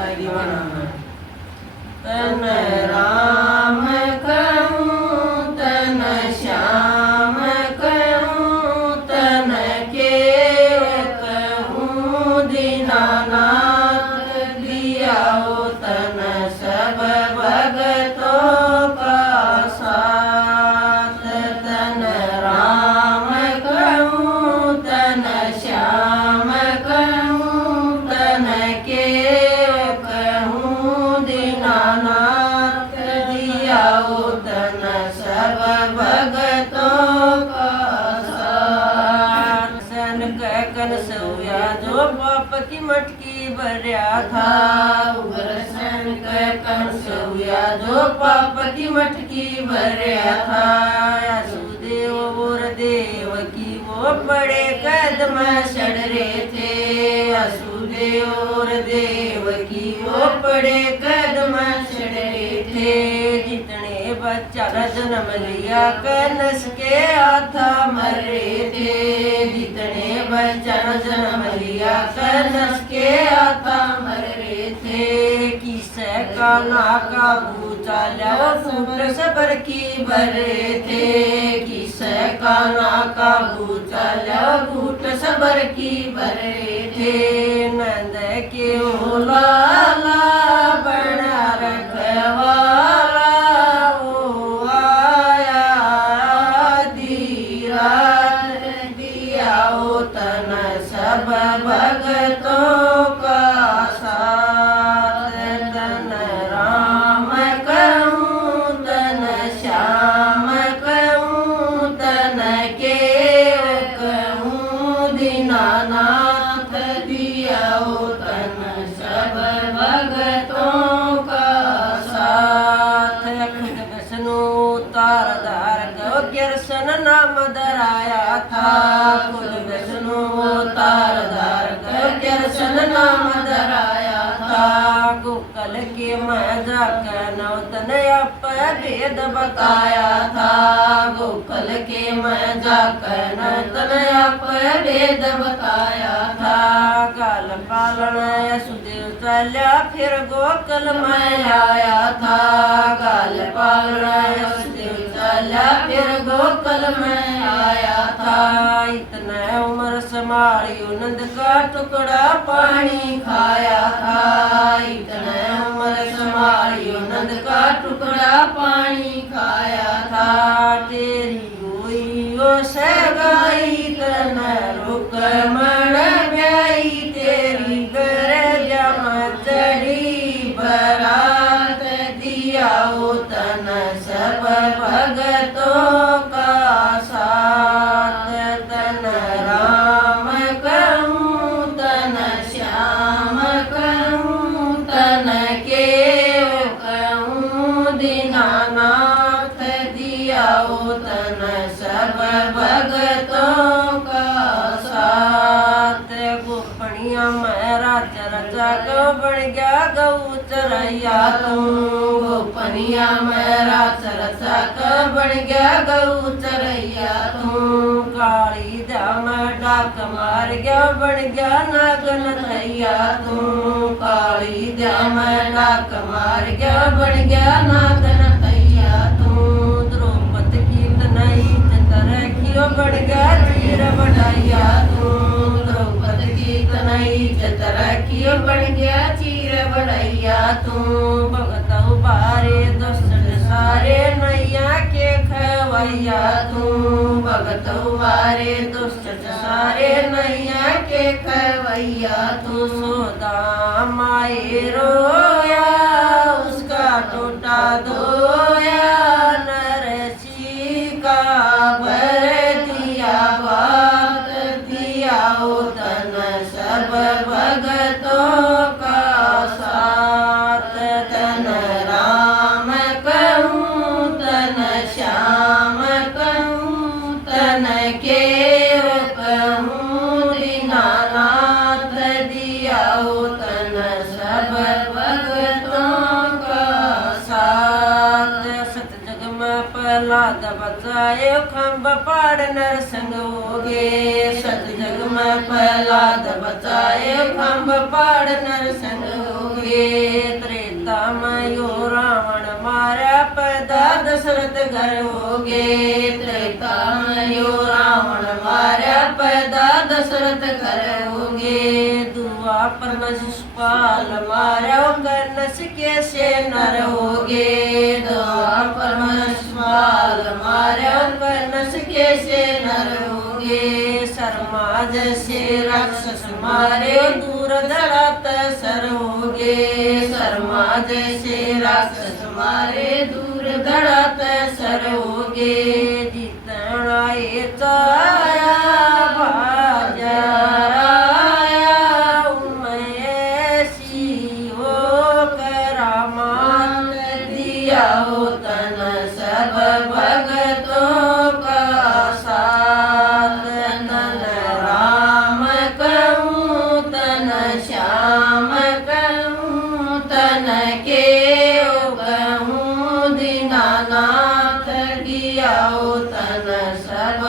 शायरी बनाना। तन राम कहूँ तन श्याम कहूँ तन केव कहूँ दीनानाथ दियाओ तन सब भगतों का साथ। तन राम कहूँ तन श्याम कहूँ तन केव कहूँ दीनानाथ दियाओ तन सब भगतों का साथ। सन कन सोया जो पाप की मटकी भरया था, उग्रसेन कन सोया जो पाप की मटकी भरया था। वासुदेव और देवकी वो बड़े कदम चढ़ रहे थे, वासुदेव और देवकी वो बड़े कदम चढ़ रहे थे। जितने बच्चा जन्म लिया कनस के हाथा मर रहे थे, जितने बच्चा जन्म लिया कनस के हाथा मर रहे थे। किसे का नाका बूचा लो सुब्र सबर की भरे थे, किसे का नाका बूचा लो बूट सबर की भरे थे। नंद के लाला बना रखवाला ओ आया धीराज दियाओ तन सब भगतों का साथ। तन राम कहूँ तन श्याम कहूँ तन केव कहूँ दीनानाथ दियाओ तन सब भगतों का साथ। खुद विष्णु तार धार गो गिरसन नाम धराया था, खुद विष्णु तार धार गो गिरसन नाम धराया था। गोकल के मजा नौतन अप भेद बताया था, गोकल के मजा नौतन अप भेद बताया था। काल पालन सुदेव चल्या फिर गोकल में आया था, काल पालन सुदेव चल्या फिर गोकल में आया था। इतना उम्र संभालियो नंद का टुकड़ा पानी खाया था, इतना उम्र संभालियो नंद का टुकड़ा पानी खाया था। तेरी हुई ओ सगाई तन रुक मण ब्याई, तेरी गरजम चढ़ी बरात दियाओ तन सब भगतों का साथ। तन राम कहूँ तन श्याम कहूँ तन केव कहूँ दीनानाथ दियाओ तन सब भगतों का साथ। गोपनिया में राज रचा गौ बन गया गौ चरैया तू, गोपनिया में राज रचा गौ बन गया गौ चरैया तू। काली धाम डाक मार गया बन गया नागन थैया तू, काली धाम डाक मार गया बन गया नागन थैया तू। द्रौपद की तनई चतर कियो बढ़ गया चीर बढ़ाइया तू, द्रौपद की तनई चतर कियो बढ़ गया चीर बढ़ाइया तू। भगत बारे दुष्ट सारे नैया के खवैया तू, भगत बारे दुष्ट सारे नैया के खवैया तू। सुदामाए रोया उसका टूटा धोया, नरसी का भर दिया बात दियाओ तन सब भगतों का साथ। तन राम कहूँ तन श्याम कहूँ तन केव कहूँ दीनानाथ दियाओ तन सब भगतों का साथ। सतजग में प्रहलाद बचाए खम्ब पाड़ नरसंग होगे, सतजग में प्रहलाद बचाए खम्ब पाड़ नरसंग होगे। कर होगे। त्रेता में यो रावण मारा पैदा दशरथ कर होगे। द्वापर में शिशुपाल मारा कर्णस के से नर होगे। द्वापर में शिशुपाल मारा कर्णस के से नर होगे। शर्मा जैसे राक्षस मारे दूर धड़ात सर होगे। शर्मा जैसे राक्षस मारे दूर धड़ात सर होगे। जितना ये चाया बाजा सब भगतों का साथ। तन राम कहूँ तन श्याम कहूँ तन के कहूँ दीनानाथ दिया तन सब